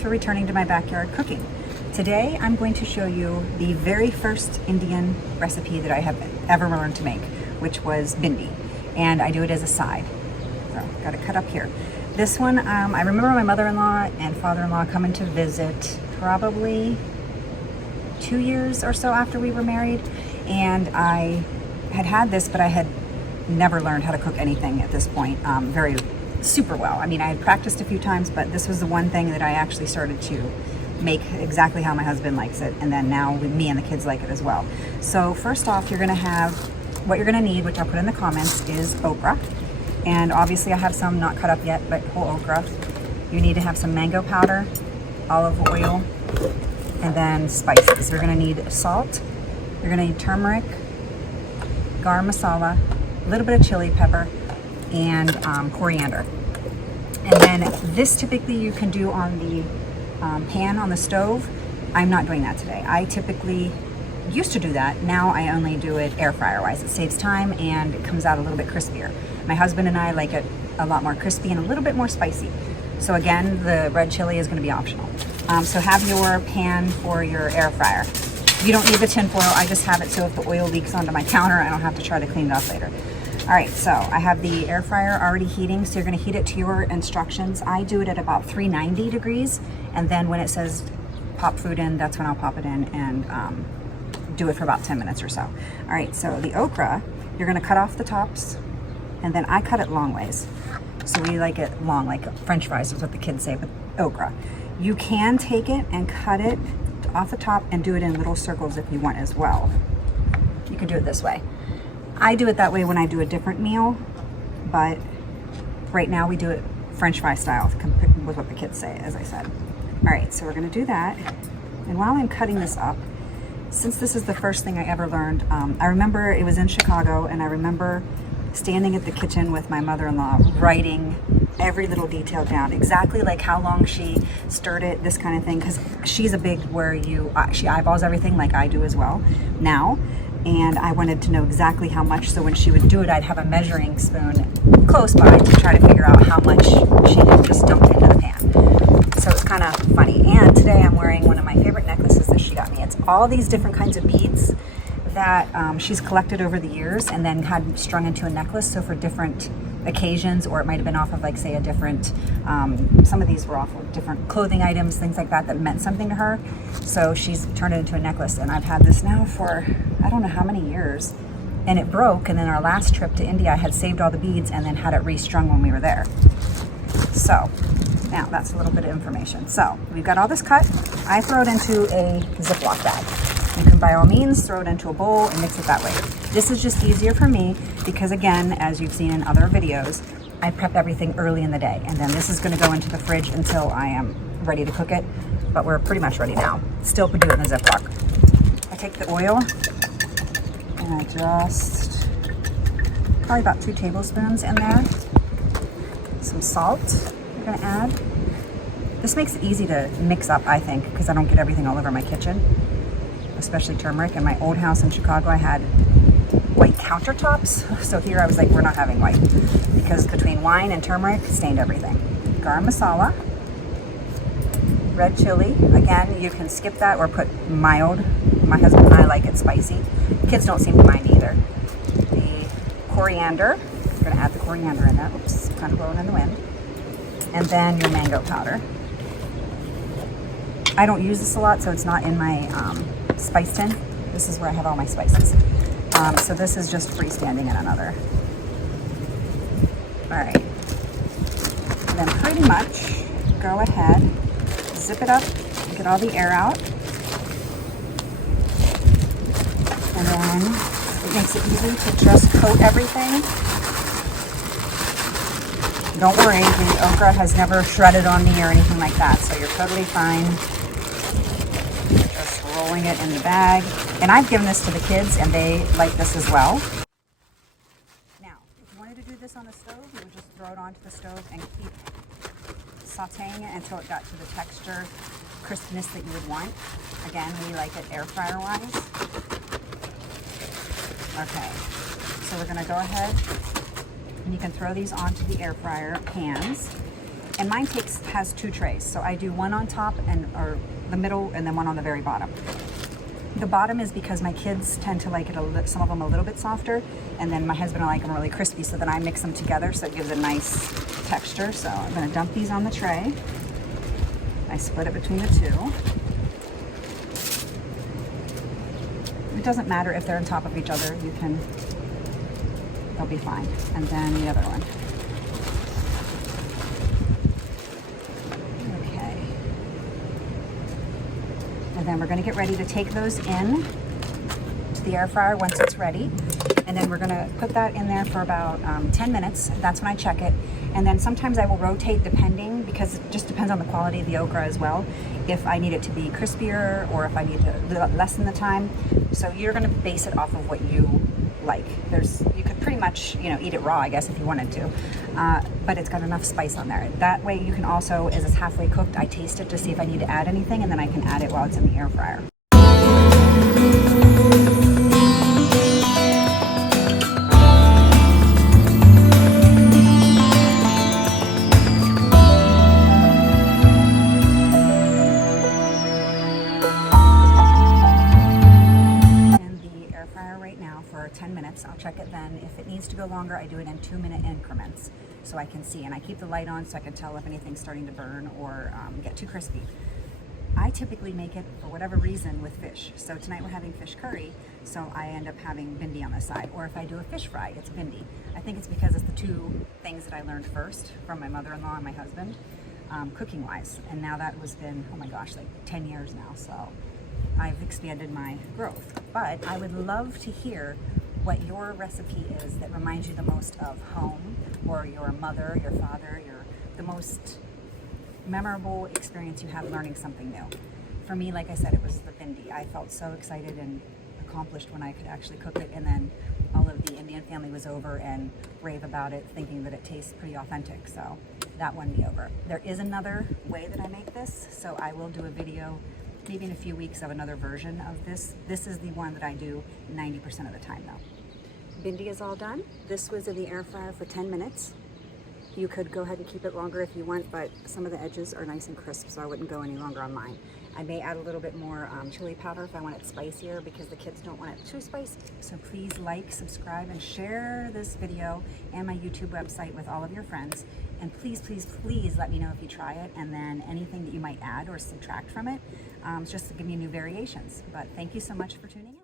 Thanks for returning to my backyard cooking. Today I'm going to show you the very first Indian recipe that I have ever learned to make, which was bhindi, and I do it as a side. So got it cut up here. This one, I remember my mother-in-law and father-in-law coming to visit probably 2 years or so after we were married, and I had this, but I had never learned how to cook anything at this point very super well. I mean, I had practiced a few times, but this was the one thing that I actually started to make exactly how my husband likes it, and then now me and the kids like it as well. So first off, you're gonna have, what you're gonna need, which I'll put in the comments, is okra. And obviously I have some not cut up yet, but whole okra. You need to have some mango powder, olive oil, and then spices. You're gonna need salt, you're gonna need turmeric, garam masala, a little bit of chili pepper, and coriander. And then this typically you can do on the pan on the stove. I'm not doing that today. I typically used to do that. Now I only do it air fryer wise. It saves time and it comes out a little bit crispier. My husband and I like it a lot more crispy and a little bit more spicy. So again, the red chili is going to be optional. So have your pan for your air fryer. You don't need the tin foil. I just have it so if the oil leaks onto my counter, I don't have to try to clean it up later. All right, so I have the air fryer already heating, so you're gonna heat it to your instructions. I do it at about 390 degrees, and then when it says pop food in, that's when I'll pop it in and do it for about 10 minutes or so. All right, so the okra, you're gonna cut off the tops, and then I cut it long ways. So we like it long, like French fries is what the kids say with okra. You can take it and cut it off the top and do it in little circles if you want as well. You can do it this way. I do it that way when I do a different meal, but right now we do it French fry style with what the kids say, as I said. All right, so we're gonna do that. And while I'm cutting this up, since this is the first thing I ever learned, I remember it was in Chicago, and I remember standing at the kitchen with my mother-in-law writing every little detail down, exactly like how long she stirred it, this kind of thing, because she's a big where she eyeballs everything like I do as well now. And I wanted to know exactly how much, so when she would do it, I'd have a measuring spoon close by to try to figure out how much she had just dumped into the pan. So it's kind of funny. And today I'm wearing one of my favorite necklaces that she got me. It's all these different kinds of beads that she's collected over the years and then had strung into a necklace, so for different occasions, or it might have been off of, like, say, a different, some of these were off of different clothing items, things like that meant something to her. So she's turned it into a necklace, and I've had this now for I don't know how many years, and it broke, and then our last trip to India I had saved all the beads and then had it restrung when we were there. So now that's a little bit of information. So we've got all this cut. I throw it into a Ziploc bag. You can by all means throw it into a bowl and mix it that way. This is just easier for me because, again, as you've seen in other videos, I prep everything early in the day, and then this is going to go into the fridge until I am ready to cook it, but we're pretty much ready now. Still put it in the Ziploc. I take the oil and I just, probably about 2 tablespoons in there. Some salt we're going to add. This makes it easy to mix up, I think, because I don't get everything all over my kitchen, especially turmeric. In my old house in Chicago, I had white countertops, so here I was like, we're not having white, because between wine and turmeric, it stained everything. Garam masala, red chili. Again, you can skip that or put mild. My husband and I like it spicy. Kids don't seem to mind either. The coriander, I'm gonna add the coriander in there. Oops, kind of blowing in the wind. And then your mango powder. I don't use this a lot, so it's not in my spice tin. This is where I have all my spices. So this is just freestanding in another. All right. And then pretty much go ahead, zip it up, get all the air out. And then it makes it easy to just coat everything. Don't worry, the okra has never shredded on me or anything like that, so you're totally fine. Just rolling it in the bag. And I've given this to the kids, and they like this as well. Now, if you wanted to do this on the stove, you would just throw it onto the stove and keep sauteing it until it got to the texture, crispness that you would want. Again, we like it air fryer wise. Okay, so we're gonna go ahead and you can throw these onto the air fryer pans. And mine has 2 trays. So I do one on top or the middle, and then one on the very bottom. The bottom is because my kids tend to like it some of them a little bit softer, and then my husband and I like them really crispy, so then I mix them together so it gives a nice texture. So I'm gonna dump these on the tray. I split it between the 2. It doesn't matter if they're on top of each other, they'll be fine. And then the other one. And then we're going to get ready to take those in to the air fryer once it's ready. And then we're going to put that in there for about 10 minutes. That's when I check it. And then sometimes I will rotate depending, because it just depends on the quality of the okra as well. If I need it to be crispier or if I need to lessen the time. So you're going to base it off of what you like. You could pretty much, eat it raw, I guess, if you wanted to. But it's got enough spice on there. That way you can also, as it's halfway cooked, I taste it to see if I need to add anything, and then I can add it while it's in the air fryer. For 10 minutes. I'll check it then. If it needs to go longer, I do it in 2-minute increments so I can see, and I keep the light on so I can tell if anything's starting to burn or get too crispy. I typically make it, for whatever reason, with fish. So tonight we're having fish curry, so I end up having bhindi on the side. Or if I do a fish fry, it's bhindi. I think it's because it's the 2 things that I learned first from my mother-in-law and my husband, cooking-wise. And now that has been, oh my gosh, like 10 years now, so I've expanded my growth. But I would love to hear what your recipe is that reminds you the most of home, or your mother, your father, the most memorable experience you have learning something new. For me, like I said, it was the bhindi. I felt so excited and accomplished when I could actually cook it, and then all of the Indian family was over and rave about it, thinking that it tastes pretty authentic, so that won me over. There is another way that I make this, so I will do a video maybe in a few weeks of another version of this. This is the one that I do 90% of the time though. Bhindi is all done. This was in the air fryer for 10 minutes. You could go ahead and keep it longer if you want, but some of the edges are nice and crisp, so I wouldn't go any longer on mine. I may add a little bit more chili powder if I want it spicier, because the kids don't want it too spicy. So please like, subscribe, and share this video and my YouTube website with all of your friends. And please, please, please let me know if you try it, and then anything that you might add or subtract from it, just to give me new variations. But thank you so much for tuning in.